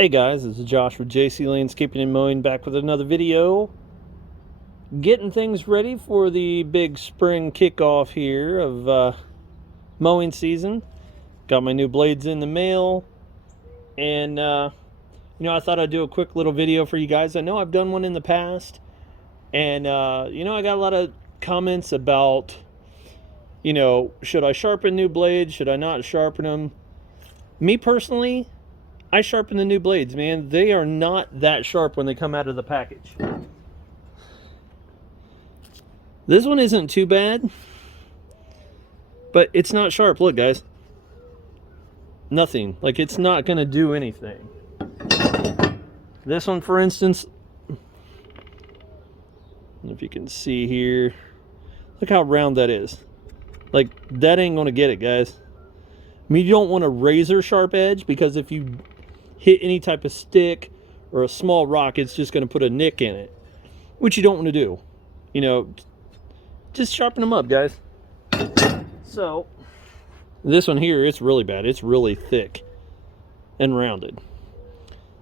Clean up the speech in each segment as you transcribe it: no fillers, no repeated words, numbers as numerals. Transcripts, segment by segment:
Hey guys, this is Josh with JC Landscaping and Mowing, back with another video. Getting things ready for the big spring kickoff here of mowing season. Got my new blades in the mail, and I thought I'd do a quick little video for you guys. I know I've done one in the past, and I got a lot of comments about, should I sharpen new blades? Should I not sharpen them? Me personally, I sharpen the new blades, man. They are not that sharp when they come out of the package. This one isn't too bad, but it's not sharp. Look, guys. Nothing. Like, it's not going to do anything. This one, for instance, if you can see here, look how round that is. Like, that ain't going to get it, guys. I mean, you don't want a razor sharp edge, because if you hit any type of stick or a small rock, it's just going to put a nick in it, which you don't want to do. Just sharpen them up, guys. So this one here, it's really bad. It's really thick and rounded.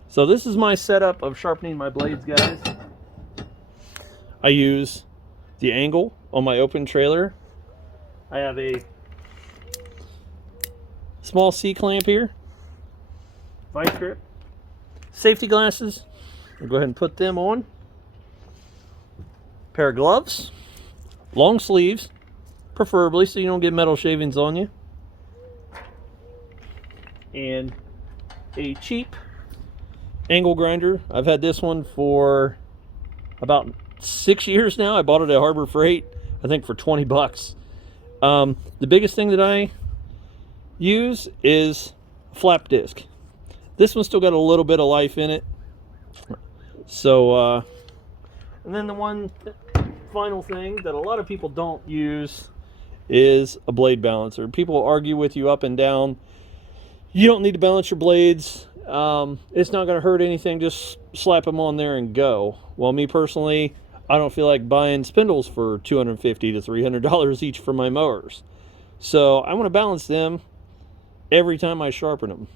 So this is my setup of sharpening my blades, guys. I use the angle on my open trailer. I have a small C-clamp here, vice grip, safety glasses. I'll go ahead and put them on. Pair of gloves, long sleeves, preferably, so you don't get metal shavings on you. And a cheap angle grinder. I've had this one for about 6 years now. I bought it at Harbor Freight, I think for 20 bucks. The biggest thing that I use is flap disc. This one's still got a little bit of life in it. So, and then the one final thing that a lot of people don't use is a blade balancer. People argue with you up and down. You don't need to balance your blades. It's not going to hurt anything. Just slap them on there and go. Well, me personally, I don't feel like buying spindles for $250 to $300 each for my mowers. So I want to balance them every time I sharpen them.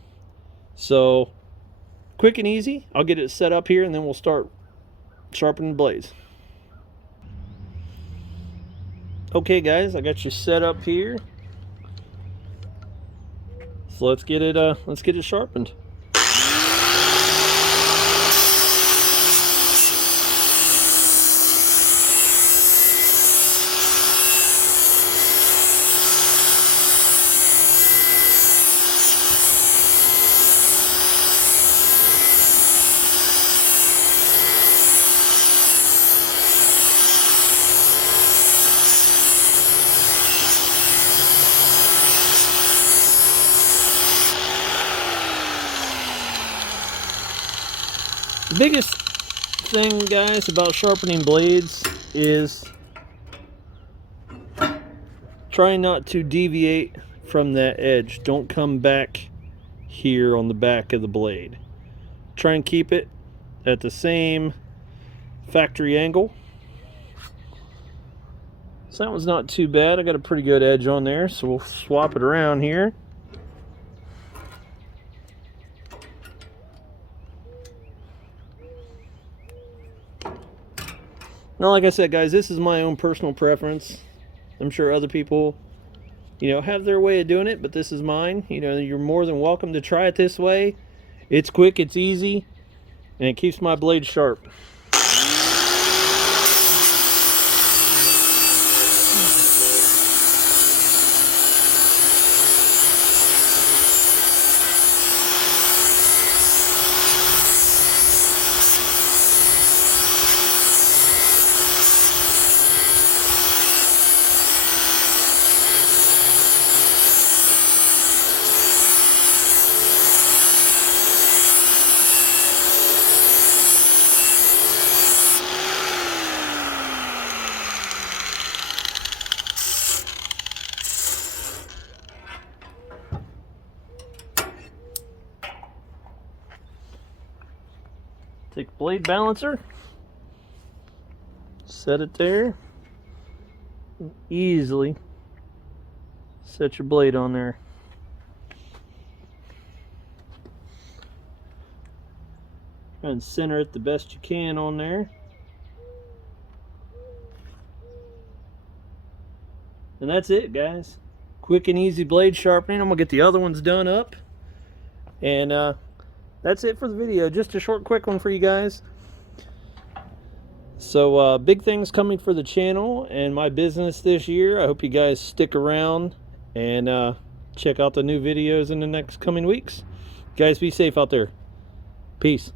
So quick and easy. I'll get it set up here and then we'll start sharpening the blades. Okay guys, I got you set up here. So let's get it sharpened. The biggest thing, guys, about sharpening blades is try not to deviate from that edge. Don't come back here on the back of the blade. Try and keep it at the same factory angle. So that one's not too bad. I got a pretty good edge on there, so we'll swap it around here. Now, like I said, guys, this is my own personal preference. I'm sure other people, have their way of doing it, but this is mine. You're more than welcome to try it this way. It's quick, it's easy, and it keeps my blade sharp. Take the blade balancer, set it there, and easily set your blade on there. and center it the best you can on there. And that's it, guys. Quick and easy blade sharpening. I'm gonna get the other ones done up. And that's it for the video. Just a short, quick one for you guys. So big things coming for the channel and my business this year. I hope you guys stick around and check out the new videos in the next coming weeks. Guys, be safe out there. Peace.